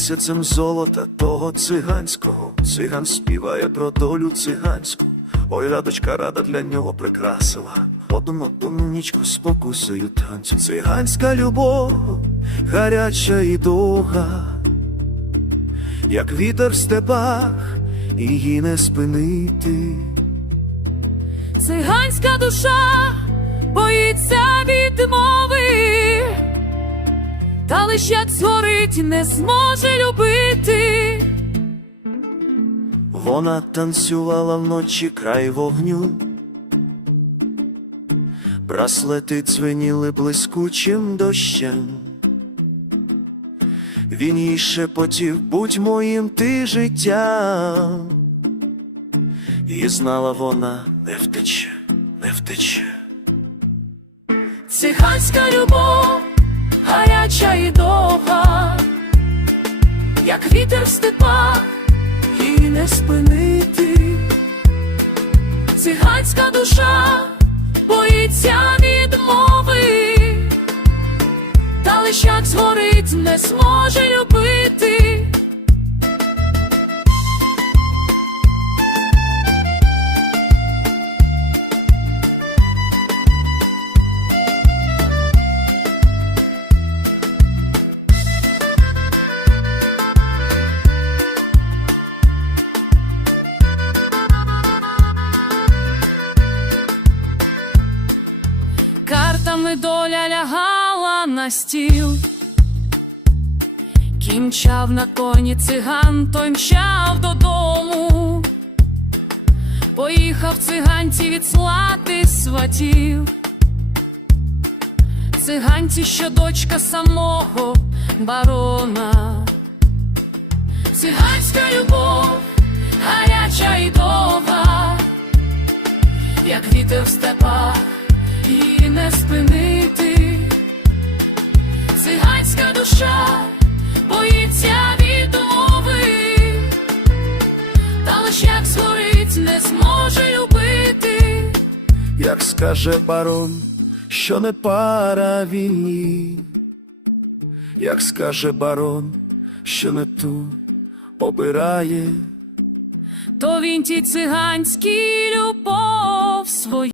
місяцем золота того циганського. Циган співає про долю циганську. Ой, радочка рада для нього прикрасила. Одну одну нічку спокусою танцю. Циганська любов, гаряча і довга, як вітер в степах, її не спинити. Циганська душа боїться відмови, та лиш як згорить, не зможе любити. Вона танцювала вночі край вогню, браслети дзвеніли блискучим дощем. Він їй шепотів, будь моїм ти життям. І знала вона, не втече, не втече. Циганська любов, вітер в степах, і не спинити. Циганська душа боїться відмови, та лиш як згорить, не зможе Картами доля лягала на стіл. Кінчав на коні циган, той мчав додому. Поїхав циганці відслати сватів. Циганці, що дочка самого барона. Циганська любов, гаряча і довга, як вітер в степах Як скаже барон, що не пара війні, як скаже барон, що не ту обирає. То він ті циганській любов свою.